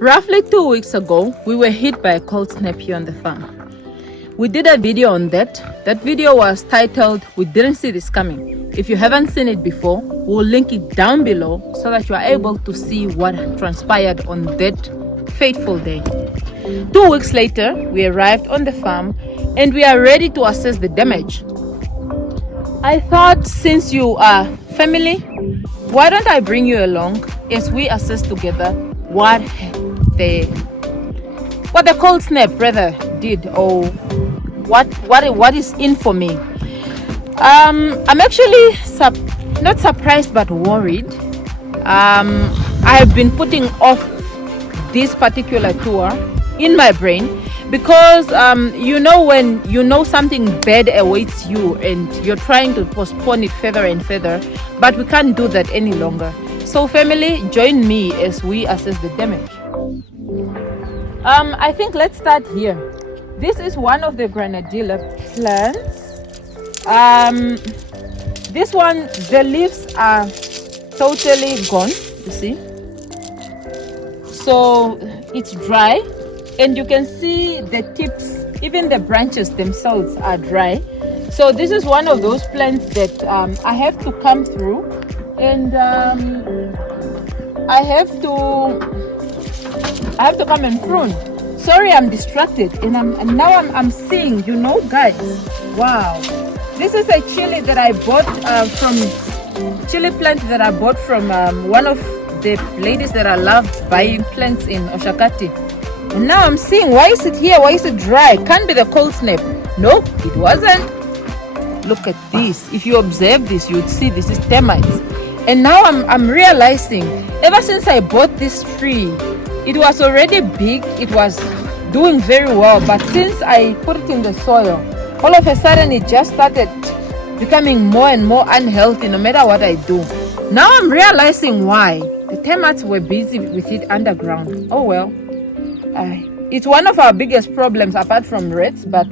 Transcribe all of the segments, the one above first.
Roughly 2 weeks ago, we were hit by a cold snap here on the farm. We did a video on that. That video was titled, "We Didn't See This Coming." If you haven't seen it before, we'll link it down below so that you are able to see what transpired on that fateful day. 2 weeks later, we arrived on the farm and we are ready to assess the damage. I thought, since you are family, why don't I bring you along as we assess together what the cold snap rather did, or what is in for me. I'm actually not surprised but worried. I have been putting off this particular tour in my brain because when you know something bad awaits you and you're trying to postpone it further and further, but we can't do that any longer. So family, join me as we assess the damage. I think let's start here. This is one of the grenadilla plants. This one, the leaves are totally gone, you see. So it's dry and you can see the tips, even the branches themselves are dry. So this is one of those plants that I have to come through and I have to come and prune. Sorry, I'm distracted and now I'm seeing, guys, wow, this is a chili that I bought chili plant that I bought from one of the ladies that I love buying plants in Oshakati. And now I'm seeing, why is it here? Why is it dry? Can't be the cold snap. Nope, it wasn't. Look at this. If you observe this, you would see this is termites. And now I'm realizing, ever since I bought this tree, it was already big, it was doing very well, but since I put it in the soil, all of a sudden it just started becoming more and more unhealthy no matter what I do. Now I'm realizing why. The termites were busy with it underground. Oh well. It's one of our biggest problems apart from rats, but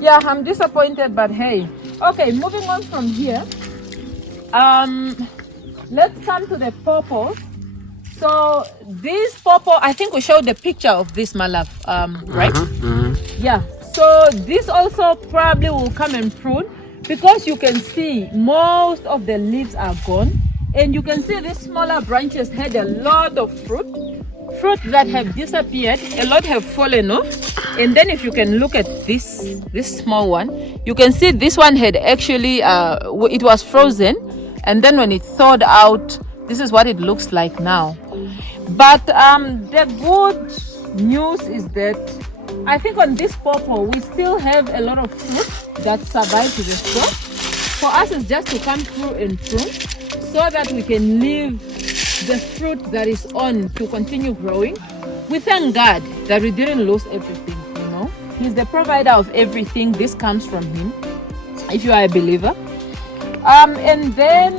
yeah, I'm disappointed, but hey. Okay, moving on from here. Let's come to the purples. So this purple, I think we showed the picture of this, my love, right? Yeah, so this also probably will come and prune because you can see most of the leaves are gone and you can see these smaller branches had a lot of fruit that have disappeared, a lot have fallen off. And then if you can look at this small one, you can see this one had actually it was frozen, and then when it thawed out, this is what it looks like now. But the good news is that I think on this purple we still have a lot of fruit that survived the storm. For us, it's just to come through and prune so that we can leave the fruit that is on to continue growing. We thank God that we didn't lose everything. He's the provider of everything. This comes from him, if you are a believer. And then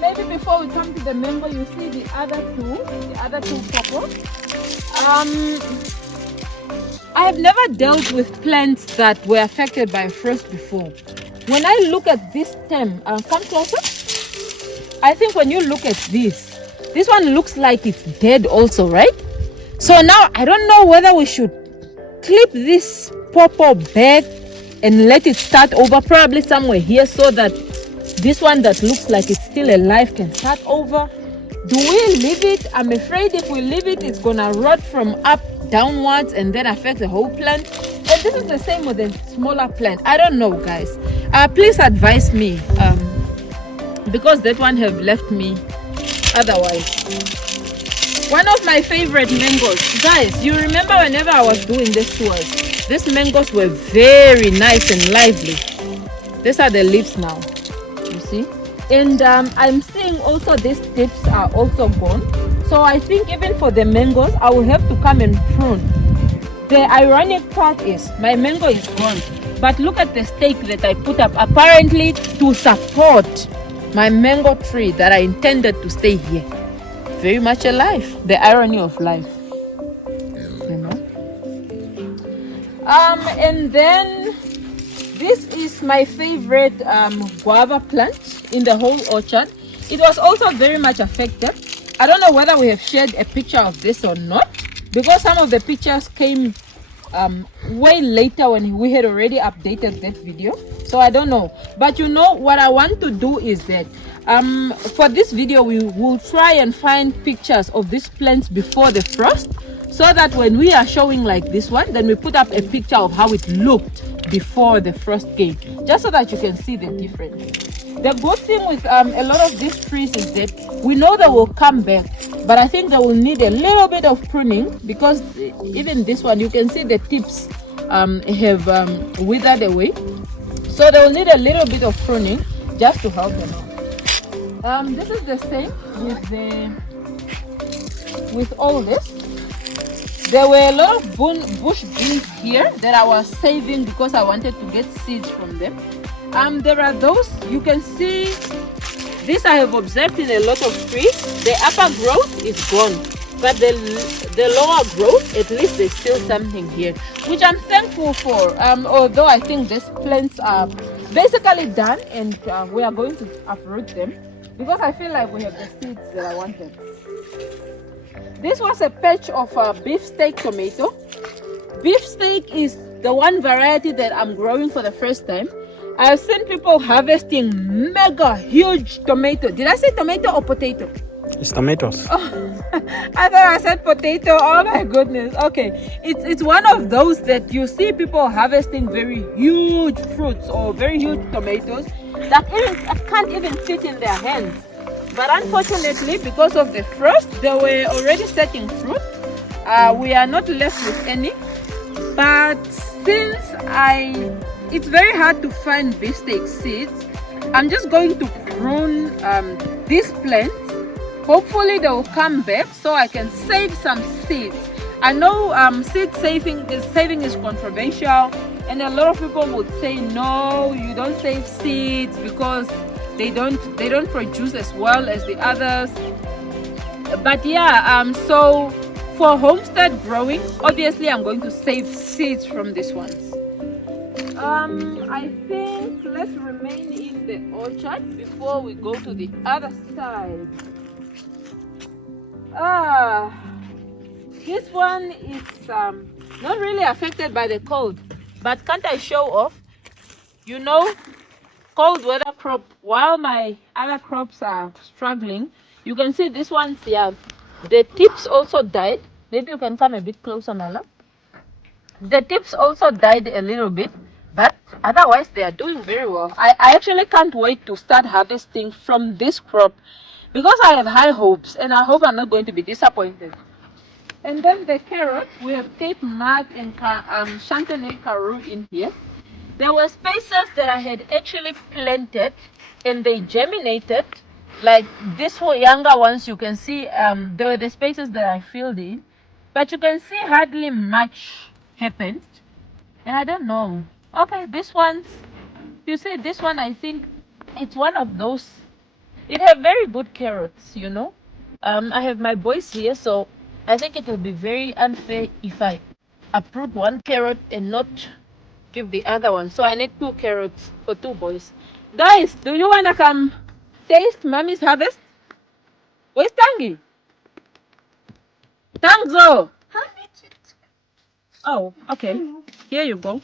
maybe before we come to the mango, you see the other two purple. I have never dealt with plants that were affected by frost before. When I look at this stem, come closer. I think when you look at this one looks like it's dead also, right? So now I don't know whether we should clip this purple back and let it start over, probably somewhere here, so that this one that looks like it's still alive can start over. Do we leave it? I'm afraid if we leave it, it's gonna rot from up downwards and then affect the whole plant. And this is the same with the smaller plant. I don't know, guys. Please advise me, because that one have left me otherwise. One of my favorite mangoes, guys, you remember whenever I was doing these tours, these mangoes were very nice and lively. These are the leaves now, you see. And I'm seeing also these tips are also gone. So I think even for the mangoes, I will have to come and prune. The ironic part is my mango is gone, but look at the stake that I put up, apparently to support my mango tree that I intended to stay here. Very much alive. The irony of life, and then this is my favorite guava plant in the whole orchard. It was also very much affected. I don't know whether we have shared a picture of this or not, because some of the pictures came way later when we had already updated that video, so I don't know. But you know what I want to do is that for this video we will try and find pictures of these plants before the frost, so that when we are showing like this one, then we put up a picture of how it looked before the frost came, just so that you can see the difference. The good thing with a lot of these trees is that we know they will come back, but I think they will need a little bit of pruning, because even this one, you can see the tips have withered away. So they will need a little bit of pruning just to help them out. This is the same with all this. There were a lot of bush beans here that I was saving because I wanted to get seeds from them. There are those, you can see, this I have observed in a lot of trees. The upper growth is gone, but the lower growth, at least there's still something here, which I'm thankful for. Although I think these plants are basically done, and we are going to uproot them because I feel like we have the seeds that I wanted. This was a patch of beefsteak tomato. Beefsteak is the one variety that I'm growing for the first time. I've seen people harvesting mega huge tomato. Did I say tomato or potato? It's tomatoes. Oh, I thought I said potato. Oh my goodness. Okay, it's one of those that you see people harvesting very huge fruits or very huge tomatoes that can't even fit in their hands. But unfortunately, because of the frost, they were already setting fruit. We are not left with any. But since it's very hard to find beefsteak seeds, I'm just going to prune these plants. Hopefully they will come back so I can save some seeds. I know seed saving is controversial, and a lot of people would say no, you don't save seeds because they don't produce as well as the others. But yeah, so for homestead growing, obviously I'm going to save seeds from these ones. I think let's remain in the orchard before we go to the other side. This one is not really affected by the cold, but can't I show off? You know, cold weather crop, while my other crops are struggling. You can see this one's, yeah, the tips also died. Maybe you can come a bit closer, Nala. The tips also died a little bit, but otherwise they are doing very well. I actually can't wait to start harvesting from this crop because I have high hopes, and I hope I'm not going to be disappointed. And then the carrot, we have Cape Mud and Chantenay Karoo in here. There were spaces that I had actually planted and they germinated. Like these four younger ones, you can see there were the spaces that I filled in. But you can see hardly much happened. And I don't know. Okay, this one's, you see this one, I think it's one of those. It have very good carrots, you know. I have my boys here, so I think it will be very unfair if I uproot one carrot and not give the other one. So I need 2 carrots for 2 boys. Guys, do you wanna come taste mommy's harvest? Where's Tangi? Tangzo! Oh, okay. Here you go.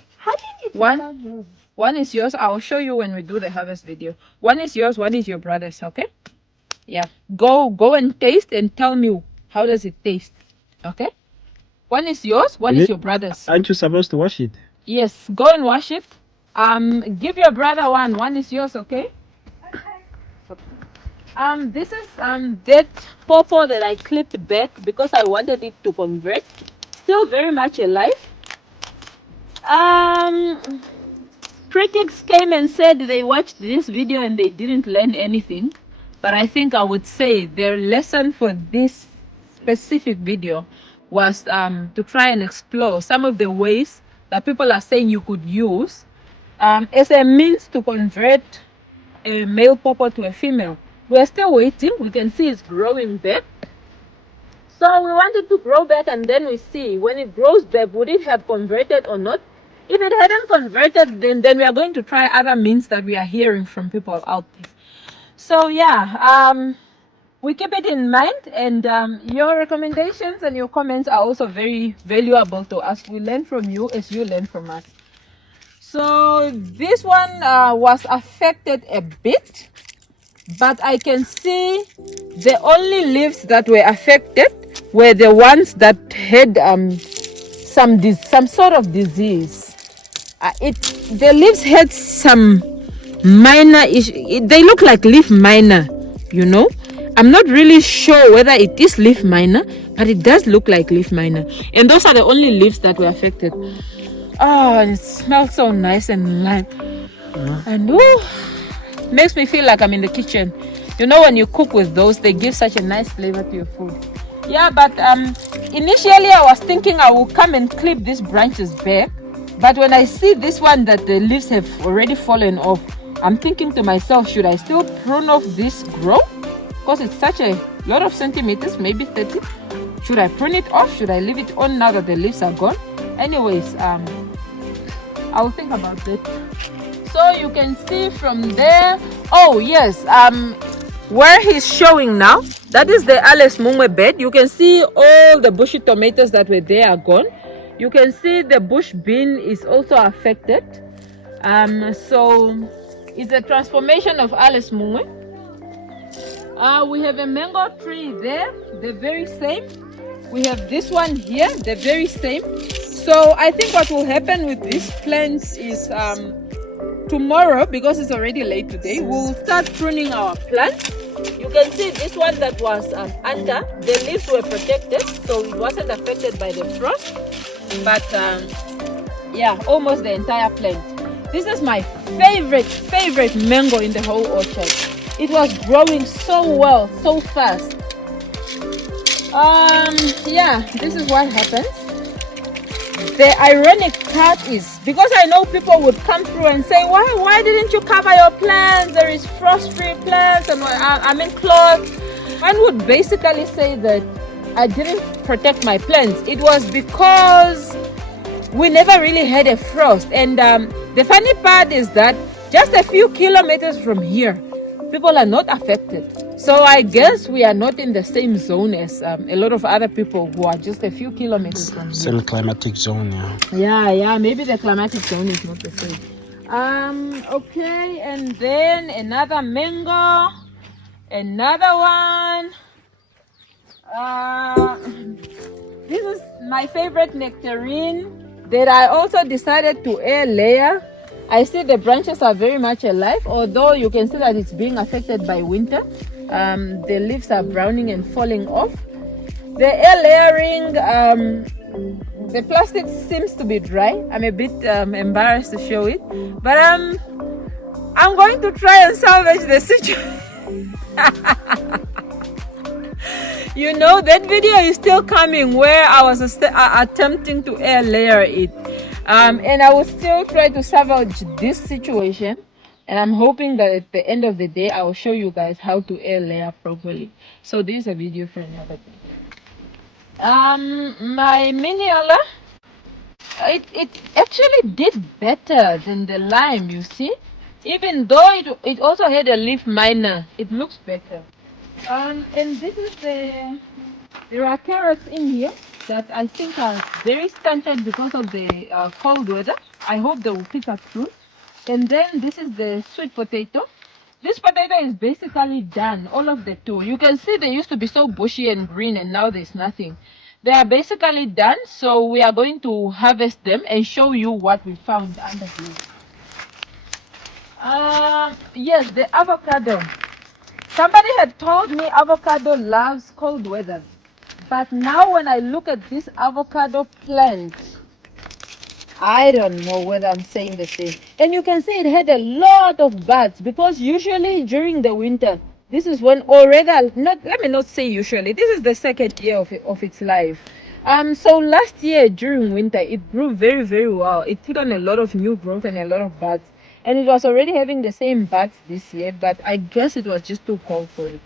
One is yours. I'll show you when we do the harvest video. One is yours, one is your brother's, okay? Yeah. Go and taste and tell me how does it taste. Okay? One is yours, one is your brother's. Aren't you supposed to wash it? Yes, go and wash it. Give your brother one is yours, okay? This is that pawpaw that I clipped back because I wanted it to convert. Still very much alive. Critics came and said they watched this video and they didn't learn anything. But I think I would say their lesson for this specific video was to try and explore some of the ways that people are saying you could use as a means to convert a male pawpaw to a female. We're still waiting. We can see it's growing back. So we want it to grow back, and then we see when it grows back, would it have converted or not? If it hadn't converted, then we are going to try other means that we are hearing from people out there. So yeah, we keep it in mind, and your recommendations and your comments are also very valuable to us. We learn from you as you learn from us. So this one was affected a bit, but I can see the only leaves that were affected were the ones that had some sort of disease. The leaves had some minor issue. They look like leaf minor, you know. I'm not really sure whether it is leaf minor, but it does look like leaf minor. And those are the only leaves that were affected. Oh, and it smells so nice and lime. And ooh, makes me feel like I'm in the kitchen. You know, when you cook with those, they give such a nice flavor to your food. Yeah, but initially I was thinking I will come and clip these branches back. But when I see this one that the leaves have already fallen off, I'm thinking to myself, should I still prune off this growth? Because it's such a lot of centimeters, maybe 30. Should I prune it off? Should I leave it on now that the leaves are gone? Anyways, I'll think about that. So you can see from there, oh yes, where he's showing now, that is the Alice Mungwe bed. You can see all the bushy tomatoes that were there are gone. You can see the bush bean is also affected. So it's a transformation of Alice Mungwe. We have a mango tree there, the very same. We have this one here, the very same. So I think what will happen with these plants is tomorrow, because it's already late today, we'll start pruning our plants. You can see this one that was under, the leaves were protected, so it wasn't affected by the frost. But yeah, almost the entire plant. This is my favorite mango in the whole orchard. It was growing so well, so fast. Yeah, this is what happens. The ironic part is, because I know people would come through and say, why didn't you cover your plants? There is frost-free plants, and I'm in cloth. One would basically say that I didn't protect my plants. It was because we never really had a frost. And the funny part is that just a few kilometers from here, people are not affected. So I guess we are not in the same zone as a lot of other people who are just a few kilometers from here. Same climatic zone, yeah. Yeah, maybe the climatic zone is not the same. Okay, and then another mango, another one. This is my favorite nectarine that I also decided to air layer. I see the branches are very much alive, although you can see that it's being affected by winter. The leaves are browning and falling off. The air layering, the plastic seems to be dry. I'm a bit embarrassed to show it, but I'm going to try and salvage the situation. You know, that video is still coming where I was attempting to air layer it. And I will still try to salvage this situation, and I'm hoping that at the end of the day I will show you guys how to air layer properly. So this is a video for another day. My Miniola, it actually did better than the lime, you see. Even though it also had a leaf minor, it looks better. And this is there are carrots in here that I think are very stunted because of the cold weather. I hope they will pick up fruit. And then this is the sweet potato. This potato is basically done, all of the two. You can see they used to be so bushy and green, and now there's nothing. They are basically done, so we are going to harvest them and show you what we found under here. Yes, the avocado. Somebody had told me avocado loves cold weather. But now when I look at this avocado plant, I don't know whether I'm saying the same. And you can see it had a lot of buds, because usually during the winter, this is when already, let me not say usually, this is the second year of its life. So last year during winter, it grew very well. It put on a lot of new growth and a lot of buds. And it was already having the same buds this year, but I guess it was just too cold for it.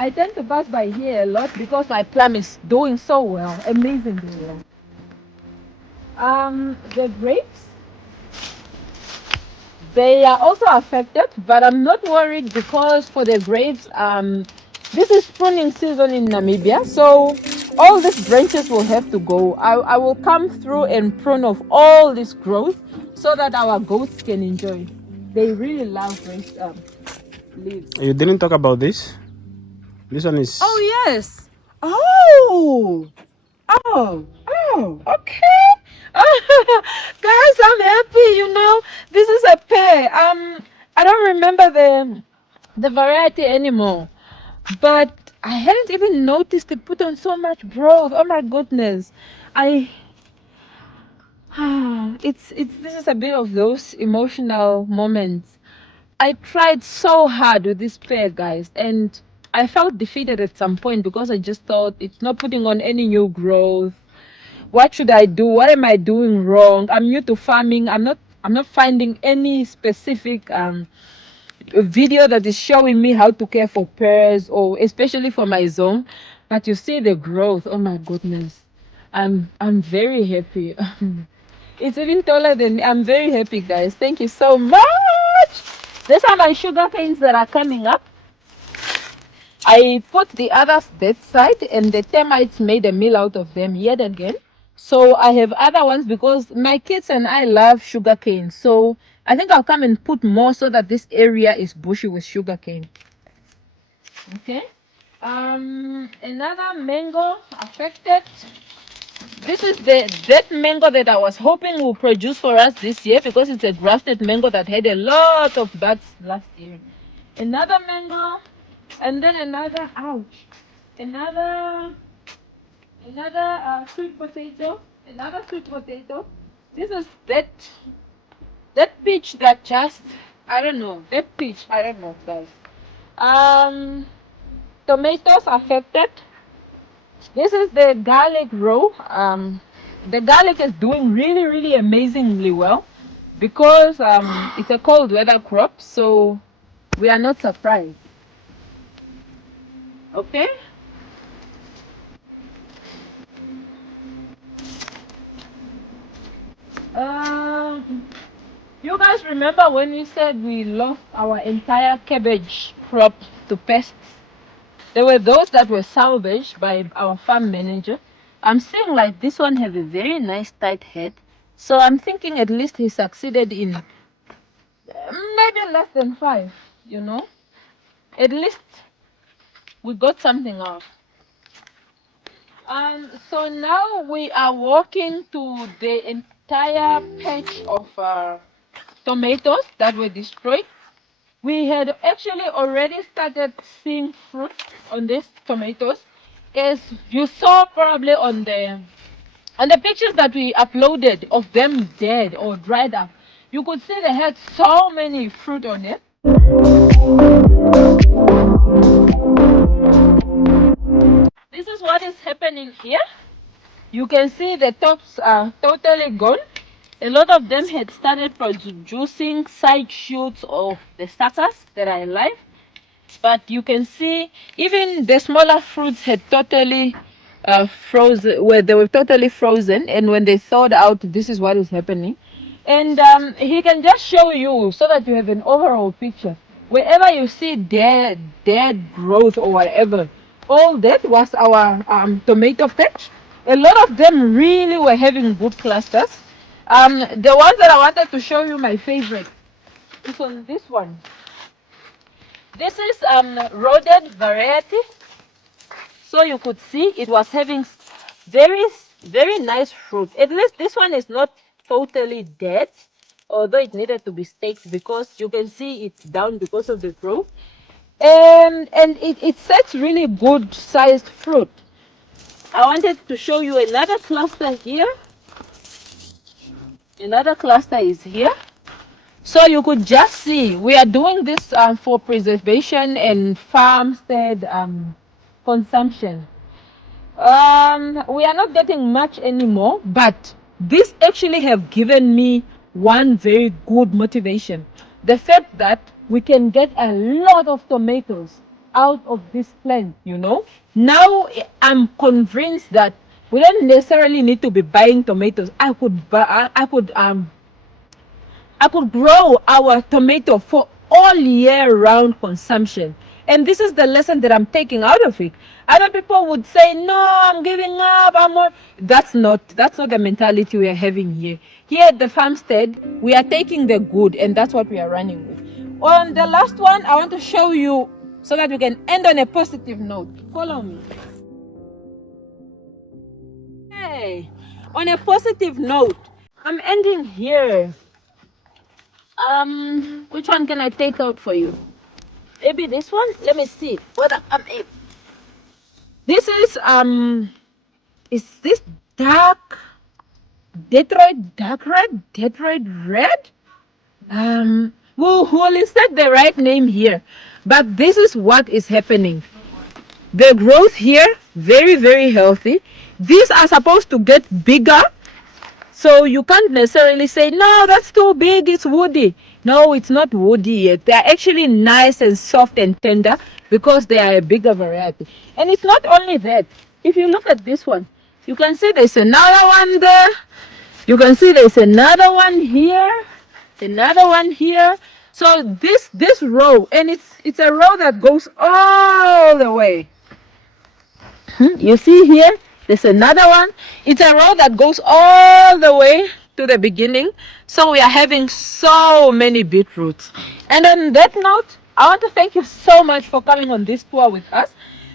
I tend to pass by here a lot because my plum is doing so well, amazingly well. The they are also affected, but I'm not worried because for the grapes, this is pruning season in Namibia, so all these branches will have to go. I will come through and prune off all this growth so that our goats can enjoy. They really love grape leaves. You didn't talk about this. This one is. Oh yes. Oh. Okay. Guys, I'm happy. This is a pear. I don't remember the variety anymore, but I hadn't even noticed it put on so much growth. Oh my goodness. I it's this is a bit of those emotional moments. I tried so hard with this pear, guys, and I felt defeated at some point because I just thought it's not putting on any new growth. What should I do? What am I doing wrong? I'm new to farming. I'm not finding any specific video that is showing me how to care for pears, or especially for my zone. But you see the growth. Oh my goodness. I'm very happy. It's even taller than me. I'm very happy, guys. Thank you so much. These are my sugar canes that are coming up. I put the others that side, and the termites made a meal out of them yet again. So I have other ones because my kids and I love sugar cane. So I think I'll come and put more so that this area is bushy with sugar cane. Okay. Another mango affected. This is that mango that I was hoping will produce for us this year because it's a grafted mango that had a lot of buds last year. Another mango, and then another. Ouch! Another sweet potato. Another sweet potato. This is that peach that just I don't know. That peach I don't know, guys. Um, Tomatoes affected. This is the garlic row. The garlic is doing really, really amazingly well because it's a cold weather crop, so we are not surprised. Okay. Um, you guys remember when we said we lost our entire cabbage crop to pests? There were those that were salvaged by our farm manager. I'm seeing like this one have a very nice tight head. So I'm thinking at least he succeeded in maybe less than 5, you know. At least we got something out. So now we are walking to the entire patch of tomatoes that were destroyed. We had actually already started seeing fruit on these tomatoes, as you saw probably on the pictures that we uploaded of them dead or dried up. You could see they had so many fruit on it. This is what is happening here. You can see the tops are totally gone. A lot of them had started producing side shoots of the suckers that are alive. But you can see even the smaller fruits had totally frozen, where they were totally frozen, and when they thawed out, this is what is happening. And he can just show you so that you have an overall picture. Wherever you see dead growth or whatever, all that was our tomato patch. A lot of them really were having good clusters. The ones that I wanted to show you, my favorite, is on this one. This is rodent variety. So you could see it was having very, very nice fruit. At least this one is not totally dead, although it needed to be staked because you can see it's down because of the growth. And it sets really good sized fruit. I wanted to show you another cluster here. Another cluster is here. So you could just see we are doing this for preservation and farmstead consumption. We are not getting much anymore, but this actually have given me one very good motivation. The fact that we can get a lot of tomatoes out of this plant, Now I'm convinced that we don't necessarily need to be buying tomatoes. I could I could grow our tomato for all year round consumption. And this is the lesson that I'm taking out of it. Other people would say, no, I'm giving up. That's not the mentality we are having here. Here at the farmstead, we are taking the good, and that's what we are running with. On the last one, I want to show you so that we can end on a positive note. Follow me. Hey, on a positive note, I'm ending here. Which one can I take out for you? Maybe this one. Let me see whether I'm able. This is this dark Detroit red? We'll insert the right name here, but this is what is happening. The growth here, very, very healthy. These are supposed to get bigger. So you can't necessarily say, no, that's too big, it's woody. No, it's not woody yet. They're actually nice and soft and tender because they are a bigger variety. And it's not only that. If you look at this one, you can see there's another one there. You can see there's another one here. Another one here. So this row, and it's a row that goes all the way. You see here, there's another one. It's a road that goes all the way to the beginning. So we are having so many beetroots. And on that note, I want to thank you so much for coming on this tour with us.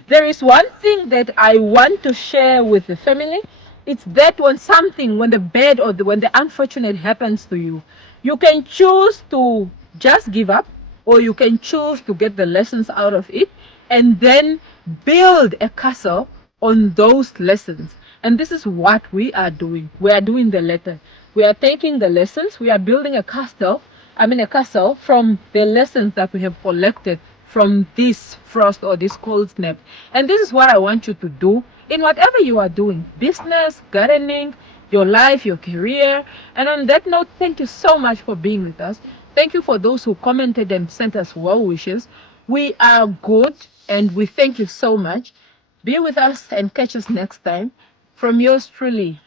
There is one thing that I want to share with the family. It's that when the bad or when the unfortunate happens to you, you can choose to just give up, or you can choose to get the lessons out of it and then build a castle on those lessons. And this is what we are doing. We are doing the latter. We are taking the lessons, we are building a castle from the lessons that we have collected from this frost or this cold snap. And this is what I want you to do in whatever you are doing: business, gardening, your life, your career. And on that note, thank you so much for being with us. Thank you for those who commented and sent us well wishes. We are good, and we thank you so much. Be with us and catch us next time. From yours truly,